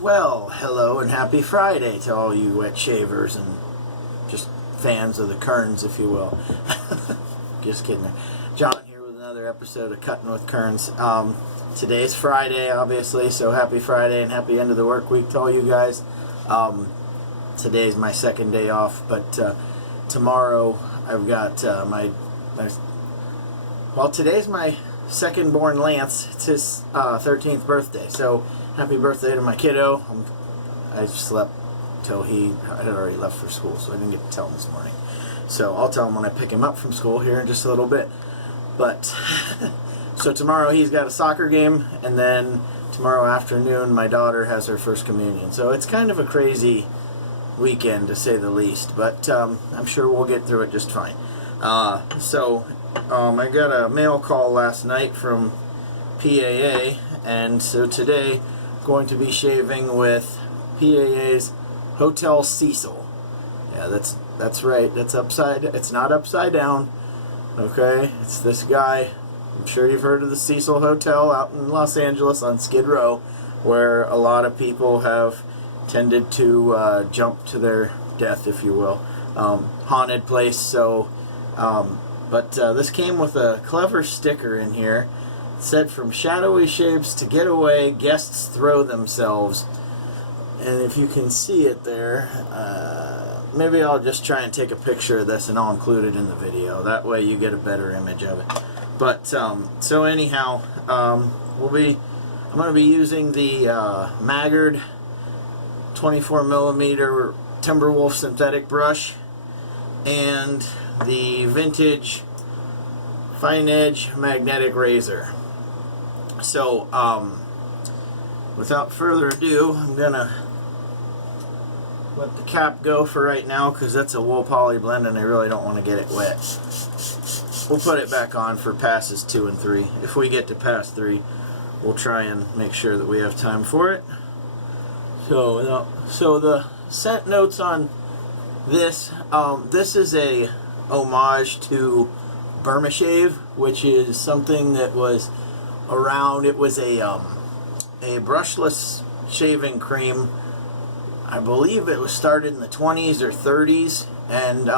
Well, hello and happy Friday to all you wet shavers and just fans of the Kerns, if you will. Just kidding. John here with another episode of Cutting with Kerns. Today's Friday, obviously, so happy Friday and happy end of the work week to all you guys. Today's my second day off, but tomorrow I've got today's my second born Lance. It's his 13th birthday, so happy birthday to my kiddo. I slept till he had already left for school, so I didn't get to tell him this morning. So I'll tell him when I pick him up from school here in just a little bit. But so tomorrow he's got a soccer game, and then tomorrow afternoon my daughter has her first communion. So it's kind of a crazy weekend, to say the least, but I'm sure we'll get through it just fine. I got a mail call last night from PAA, and so today going to be shaving with PAA's Hotel Cecil. Yeah, that's right. It's not upside down. Okay, it's this guy. I'm sure you've heard of the Cecil Hotel out in Los Angeles on Skid Row, where a lot of people have tended to jump to their death, if you will. Haunted place. So, but this came with a clever sticker in here. It said, "From shadowy shapes to get away, guests throw themselves." And if you can see it there, maybe I'll just try and take a picture of this and I'll include it in the video. That way you get a better image of it. But so anyhow, I'm going to be using the Maggard 24mm Timberwolf synthetic brush and the vintage Finedge magnetic razor. So without further ado, I'm gonna let the cap go for right now because that's a wool poly blend and I really don't want to get it wet. We'll put it back on for passes 2 and 3. If we get to pass 3, we'll try and make sure that we have time for it. So the scent notes on this, this is a homage to Burma Shave, which is something that was around. It was a brushless shaving cream. I believe it was started in the 20s or 30s, and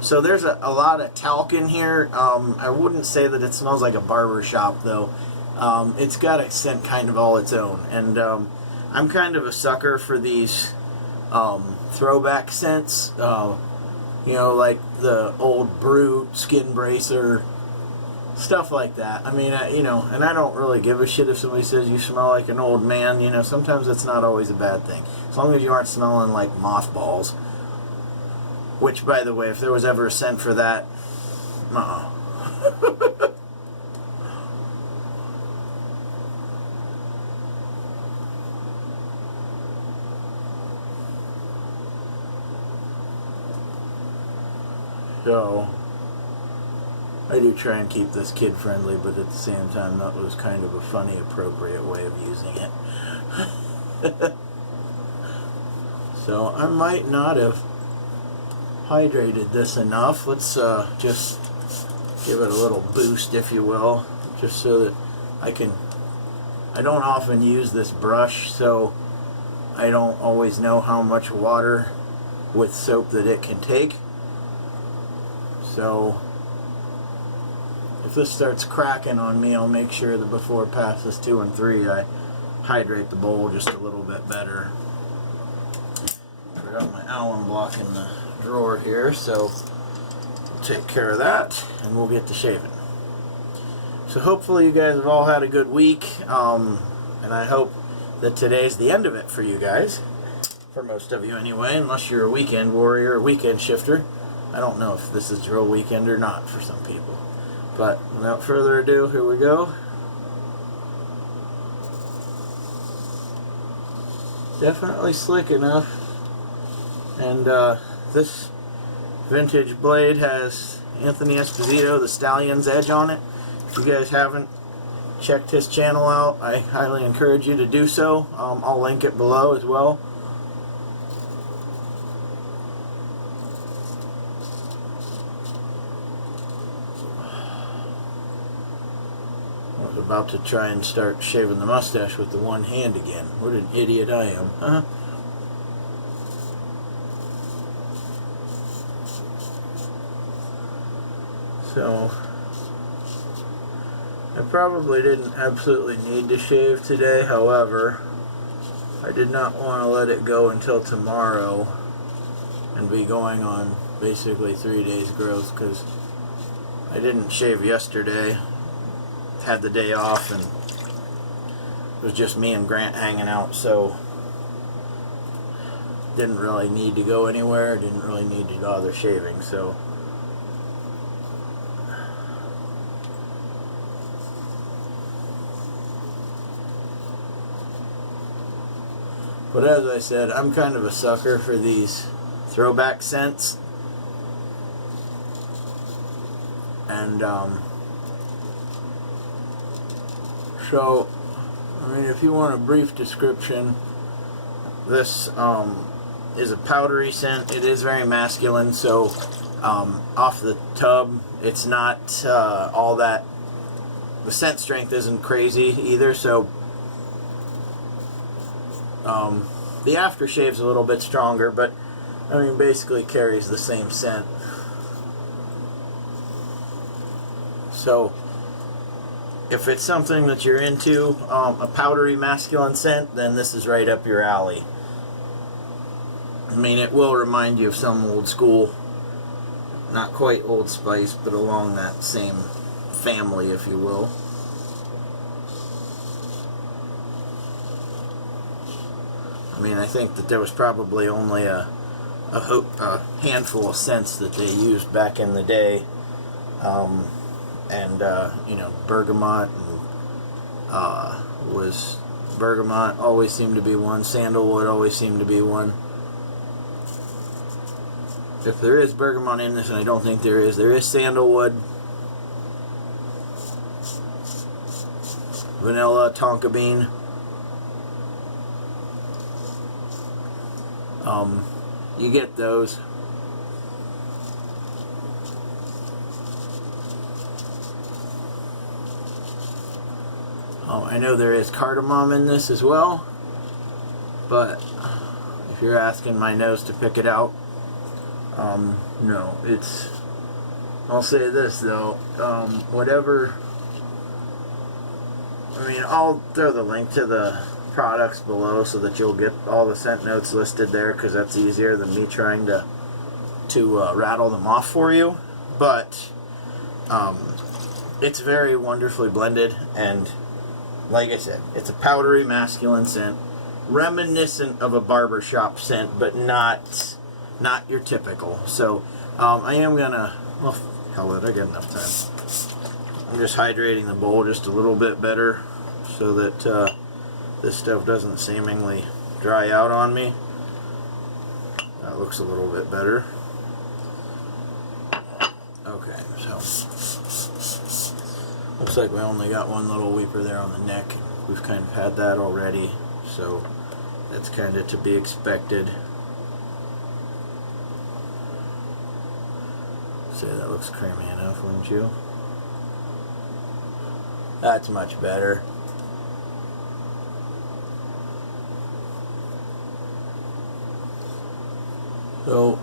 so there's a lot of talc in here. I wouldn't say that it smells like a barber shop though. It's got a scent kind of all its own, and I'm kind of a sucker for these throwback scents, you know, like the old Brute, Skin Bracer, stuff like that. I mean, you know, and I don't really give a shit if somebody says you smell like an old man. You know, sometimes that's not always a bad thing, as long as you aren't smelling like mothballs. Which, by the way, if there was ever a scent for that, So, I do try and keep this kid friendly, but at the same time, that was kind of a funny, appropriate way of using it. So, I might not have hydrated this enough. Let's just give it a little boost, if you will, just so that I don't often use this brush, so I don't always know how much water with soap that it can take. So if this starts cracking on me, I'll make sure that before passes 2 and 3 I hydrate the bowl just a little bit better. Forgot my Allen block in the drawer here, so we'll take care of that and we'll get to shaving. So hopefully you guys have all had a good week, and I hope that today's the end of it for you guys, for most of you anyway, unless you're a weekend warrior or weekend shifter. I don't know if this is drill weekend or not for some people. But without further ado, here we go. Definitely slick enough. And this vintage blade has Anthony Esposito, the Stallion's edge on it. If you guys haven't checked his channel out, I highly encourage you to do so. I'll link it below as well. was about to try and start shaving the mustache with the one hand again. What an idiot I am, huh? So, I probably didn't absolutely need to shave today. However, I did not want to let it go until tomorrow and be going on basically 3 days growth, because I didn't shave yesterday. Had the day off and it was just me and Grant hanging out, so didn't really need to go anywhere, didn't really need to bother shaving. So but as I said, I'm kind of a sucker for these throwback scents. And so, I mean, if you want a brief description, this is a powdery scent. It is very masculine, so off the tub, it's not all that, the scent strength isn't crazy either, so the aftershave's a little bit stronger, but I mean, basically carries the same scent. So, if it's something that you're into, a powdery masculine scent, then this is right up your alley. I mean, it will remind you of some old school, not quite Old Spice, but along that same family, if you will. I mean, I think that there was probably only a handful of scents that they used back in the day. You know, bergamot bergamot always seemed to be one. Sandalwood always seemed to be one. If there is bergamot in this, and I don't think there is sandalwood, vanilla, tonka bean. You get those. I know there is cardamom in this as well, but if you're asking my nose to pick it out, no, it's, I'll say this though, whatever, I mean, I'll throw the link to the products below so that you'll get all the scent notes listed there, because that's easier than me trying to rattle them off for you, but it's very wonderfully blended, and like I said, it's a powdery masculine scent, reminiscent of a barbershop scent, but not your typical. So I am gonna, well, hell it, I got enough time. I'm just hydrating the bowl just a little bit better so that this stuff doesn't seemingly dry out on me. That looks a little bit better. Okay, so looks like we only got one little weeper there on the neck. We've kind of had that already, so that's kind of to be expected. Say that looks creamy enough, wouldn't you? That's much better. So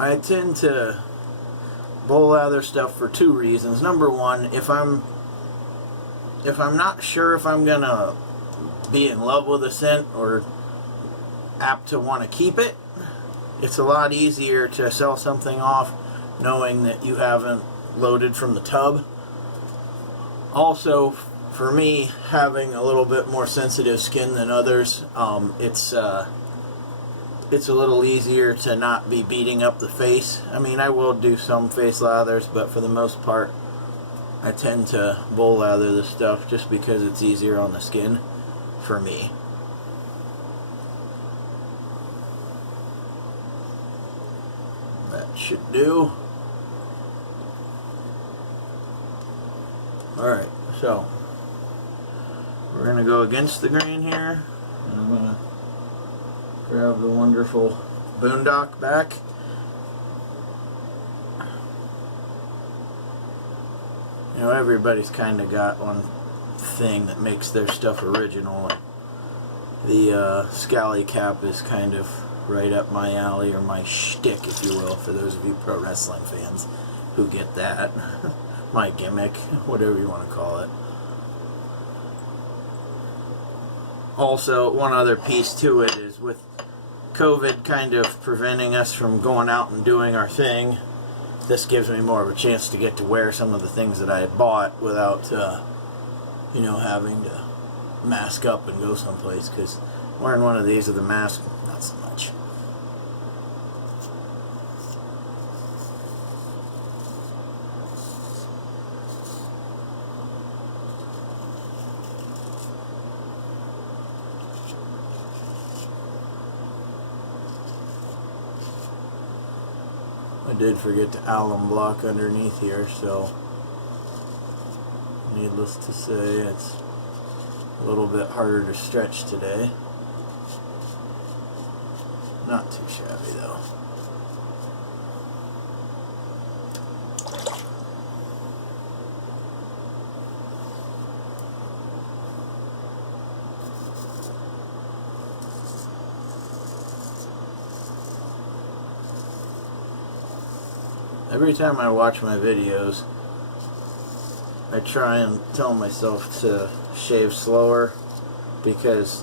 I tend to bowl lather stuff for two reasons. Number one, if I'm not sure if I'm gonna be in love with a scent or apt to want to keep it, it's a lot easier to sell something off knowing that you haven't loaded from the tub. Also, for me, having a little bit more sensitive skin than others, it's a little easier to not be beating up the face. I mean, I will do some face lathers, but for the most part, I tend to bowl lather the stuff just because it's easier on the skin for me. That should do. Alright, so we're going to go against the grain here, and I'm going to grab the wonderful Boondock back. You know, everybody's kind of got one thing that makes their stuff original. The scally cap is kind of right up my alley, or my shtick, if you will, for those of you pro wrestling fans who get that. My gimmick, whatever you want to call it. Also, one other piece to it is, with COVID kind of preventing us from going out and doing our thing, this gives me more of a chance to get to wear some of the things that I had bought without, you know, having to mask up and go someplace, because wearing one of these with a mask, not so much. I did forget the alum block underneath here, so needless to say, it's a little bit harder to stretch today. Not too shabby though. Every time I watch my videos, I try and tell myself to shave slower, because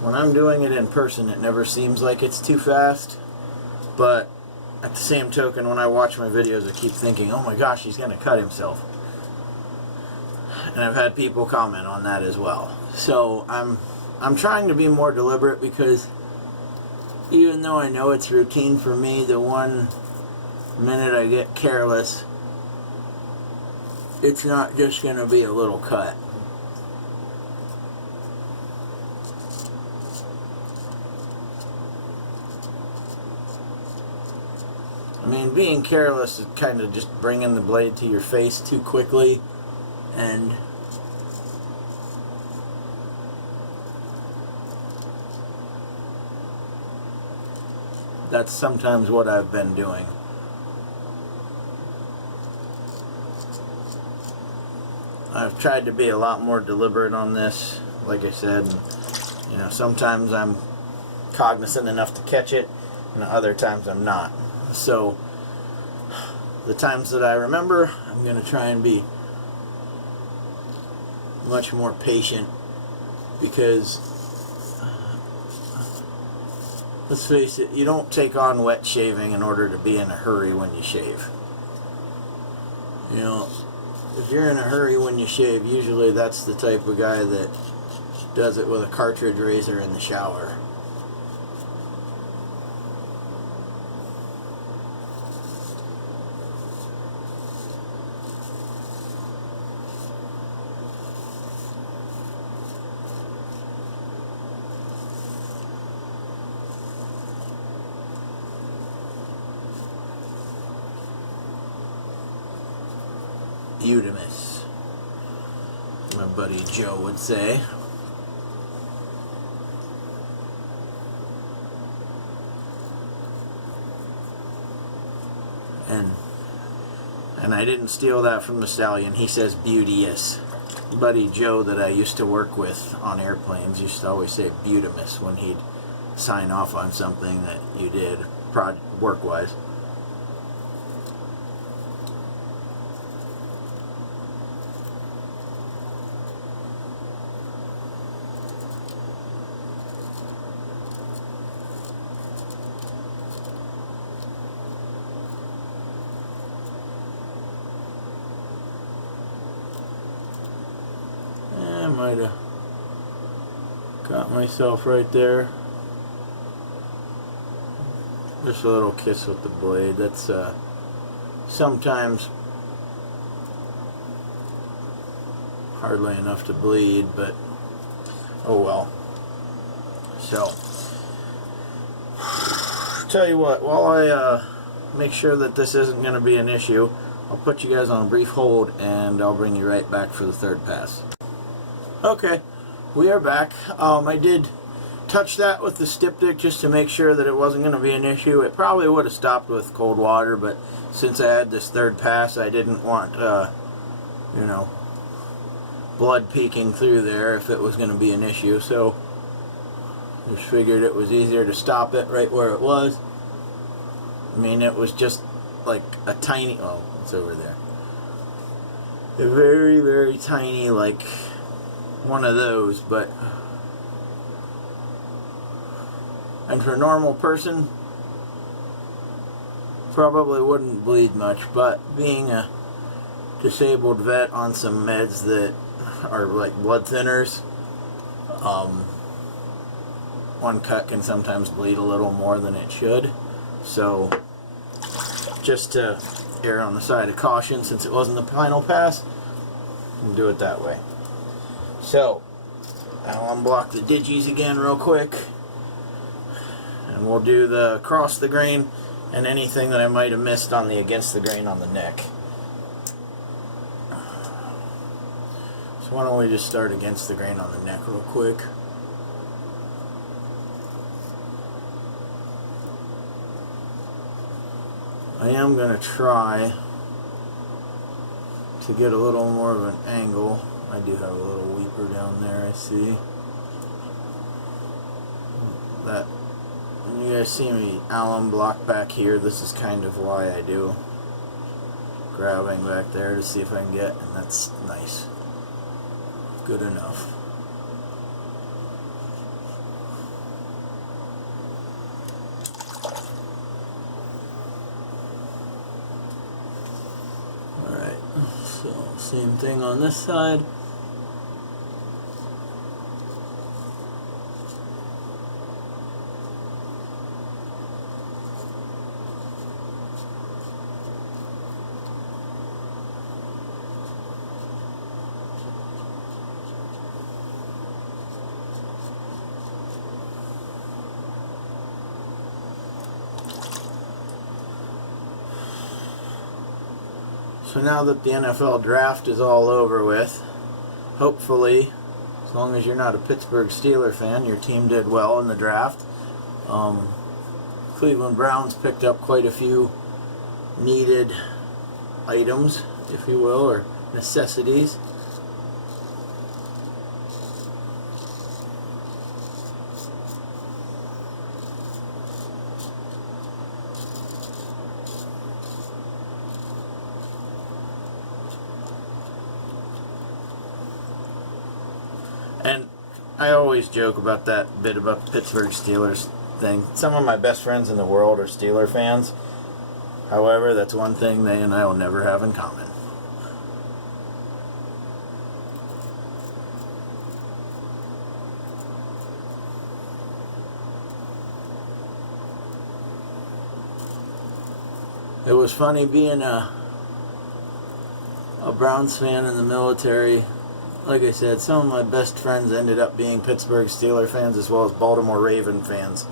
when I'm doing it in person, it never seems like it's too fast. But at the same token, when I watch my videos, I keep thinking, oh my gosh, he's going to cut himself. And I've had people comment on that as well. So I'm trying to be more deliberate, because even though I know it's routine for me, the one minute I get careless, it's not just going to be a little cut. I mean, being careless is kind of just bringing the blade to your face too quickly, and that's sometimes what I've been doing. I've tried to be a lot more deliberate on this, like I said, and, you know, sometimes I'm cognizant enough to catch it, and other times I'm not. So, the times that I remember, I'm going to try and be much more patient, because, let's face it, you don't take on wet shaving in order to be in a hurry when you shave. You know, if you're in a hurry when you shave, usually that's the type of guy that does it with a cartridge razor in the shower. Beautimus, my buddy Joe would say. And I didn't steal that from the Stallion. He says beauteous. Buddy Joe that I used to work with on airplanes used to always say beautimus when he'd sign off on something that you did work-wise. I might have got myself right there. Just a little kiss with the blade. That's sometimes hardly enough to bleed, but oh well. So, tell you what, while I make sure that this isn't going to be an issue, I'll put you guys on a brief hold and I'll bring you right back for the third pass. Okay, we are back. I did touch that with the styptic just to make sure that it wasn't going to be an issue. It probably would have stopped with cold water, but since I had this third pass, I didn't want you know, blood peeking through there if it was going to be an issue. So just figured it was easier to stop it right where it was. I mean, it was just like a tiny, oh, it's over there. A very, very tiny, like one of those, but, and for a normal person, probably wouldn't bleed much, but being a disabled vet on some meds that are like blood thinners, one cut can sometimes bleed a little more than it should. So just to err on the side of caution, since it wasn't the final pass, and do it that way. So I'll unblock the digis again real quick, and we'll do the across the grain and anything that I might have missed on the against the grain on the neck. So why don't we just start against the grain on the neck real quick. I am going to try to get a little more of an angle. I do have a little weeper down there, I see. That, when you guys see me alum block back here, this is kind of why I do. Grabbing back there to see if I can get, and that's nice. Good enough. So, same thing on this side. So now that the NFL draft is all over with, hopefully, as long as you're not a Pittsburgh Steelers fan, your team did well in the draft. Cleveland Browns picked up quite a few needed items, if you will, or necessities. And I always joke about that bit about the Pittsburgh Steelers thing. Some of my best friends in the world are Steeler fans. However, that's one thing they and I will never have in common. It was funny being a Browns fan in the military. Like I said, some of my best friends ended up being Pittsburgh Steelers fans as well as Baltimore Raven fans.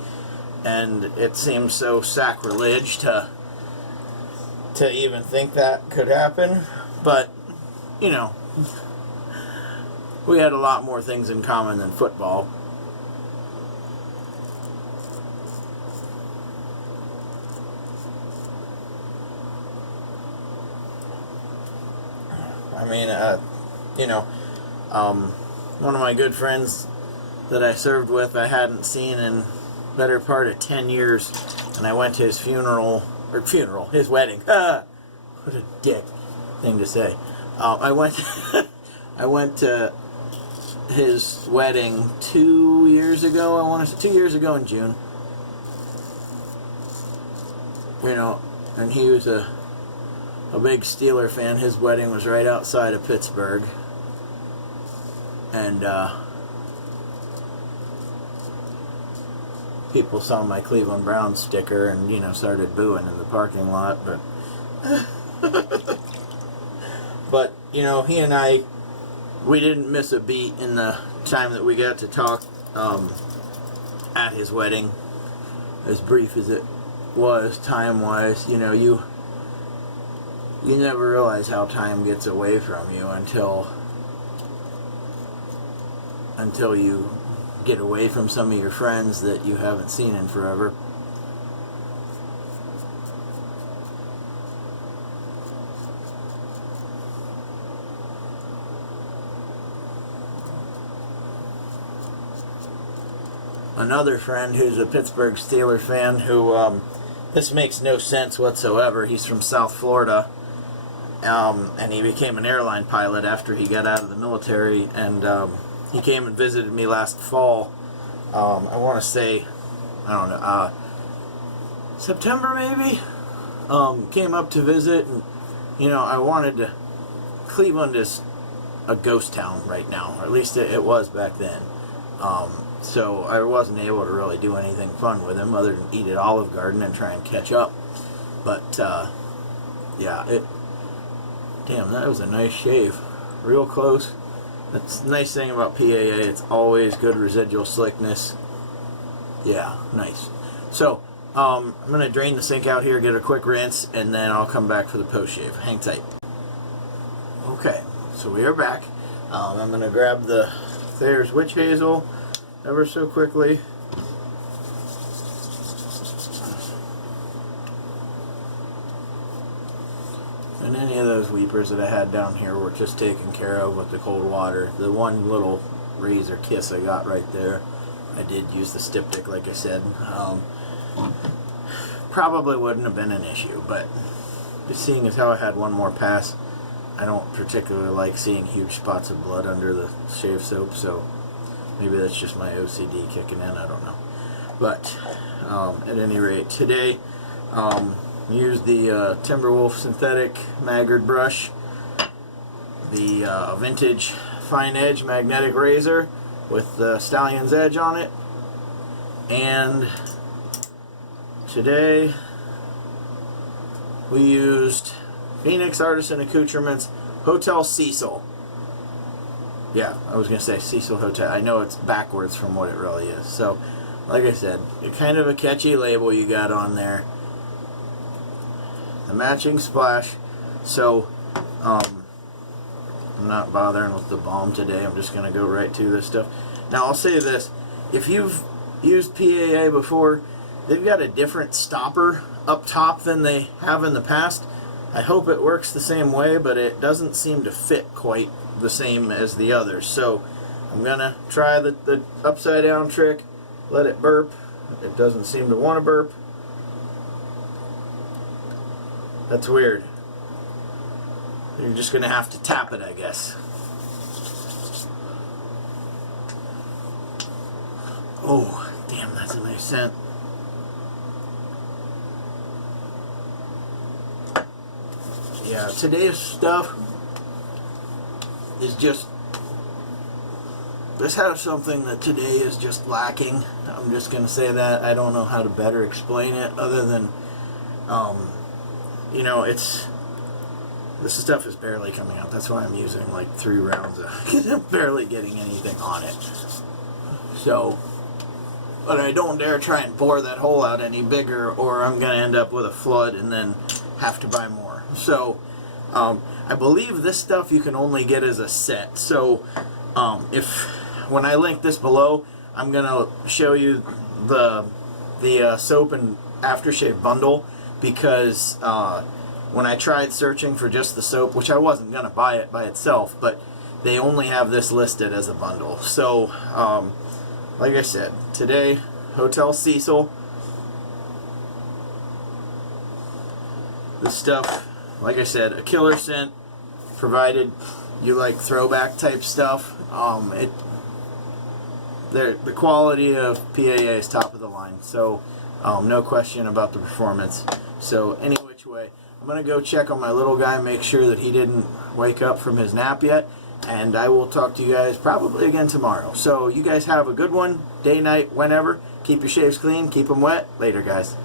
And it seems so sacrilege to even think that could happen. But, you know, we had a lot more things in common than football. I mean, you know, one of my good friends that I served with, I hadn't seen in better part of 10 years, and I went to his his wedding. What a dick thing to say. I went to his wedding 2 years ago. I want to say 2 years ago in June. You know, and he was a big Steeler fan. His wedding was right outside of Pittsburgh. And people saw my Cleveland Browns sticker and, you know, started booing in the parking lot. But you know, he and I, we didn't miss a beat in the time that we got to talk at his wedding. As brief as it was time-wise, you know, you never realize how time gets away from you until you get away from some of your friends that you haven't seen in forever. another friend who's a Pittsburgh Steelers fan who, this makes no sense whatsoever. He's from South Florida, and he became an airline pilot after he got out of the military, and he came and visited me last fall. I want to say, I don't know, September maybe? Came up to visit, and, you know, I wanted to, Cleveland is a ghost town right now, or at least it was back then. So I wasn't able to really do anything fun with him other than eat at Olive Garden and try and catch up. But, yeah, damn, that was a nice shave. Real close. That's the nice thing about PAA. It's always good residual slickness. Yeah, nice. So, I'm going to drain the sink out here, get a quick rinse, and then I'll come back for the post-shave. Hang tight. Okay, so we are back. I'm going to grab the Thayer's Witch Hazel ever so quickly. And any of those weepers that I had down here were just taken care of with the cold water. The one little razor kiss I got right there, I did use the styptic like I said. Probably wouldn't have been an issue, but just seeing as how I had one more pass, I don't particularly like seeing huge spots of blood under the shave soap, so maybe that's just my OCD kicking in, I don't know. But at any rate, today used the Timberwolf synthetic Maggard brush, the vintage Finedge magnetic razor with the Stallion's edge on it, and today we used Phoenix Artisan Accoutrements Hotel Cecil. Yeah, I was going to say Cecil Hotel. I know it's backwards from what it really is. So, like I said, it's kind of a catchy label you got on there. The matching splash. So, I'm not bothering with the balm today. I'm just going to go right to this stuff. Now, I'll say this. If you've used PAA before, they've got a different stopper up top than they have in the past. I hope it works the same way, but it doesn't seem to fit quite the same as the others. So I'm going to try the upside down trick, let it burp. It doesn't seem to want to burp. That's weird. You're just going to have to tap it, I guess. Oh, damn, that's a nice scent. Yeah, today's stuff is just, this has something that today is just lacking. I'm just going to say that. I don't know how to better explain it other than, you know, this stuff is barely coming out. That's why I'm using like 3 rounds because I'm barely getting anything on it. So, but I don't dare try and bore that hole out any bigger, or I'm going to end up with a flood and then have to buy more. So, I believe this stuff you can only get as a set. So, when I link this below, I'm going to show you the soap and aftershave bundle, because when I tried searching for just the soap, which I wasn't going to buy it by itself, but they only have this listed as a bundle. So, like I said, today, Hotel Cecil. This stuff, like I said, a killer scent, provided you like throwback type stuff. The quality of PAA is top of the line, so no question about the performance. So any which way, I'm going to go check on my little guy, make sure that he didn't wake up from his nap yet, and I will talk to you guys probably again tomorrow. So you guys have a good one, day, night, whenever. Keep your shaves clean, keep them wet. Later, guys.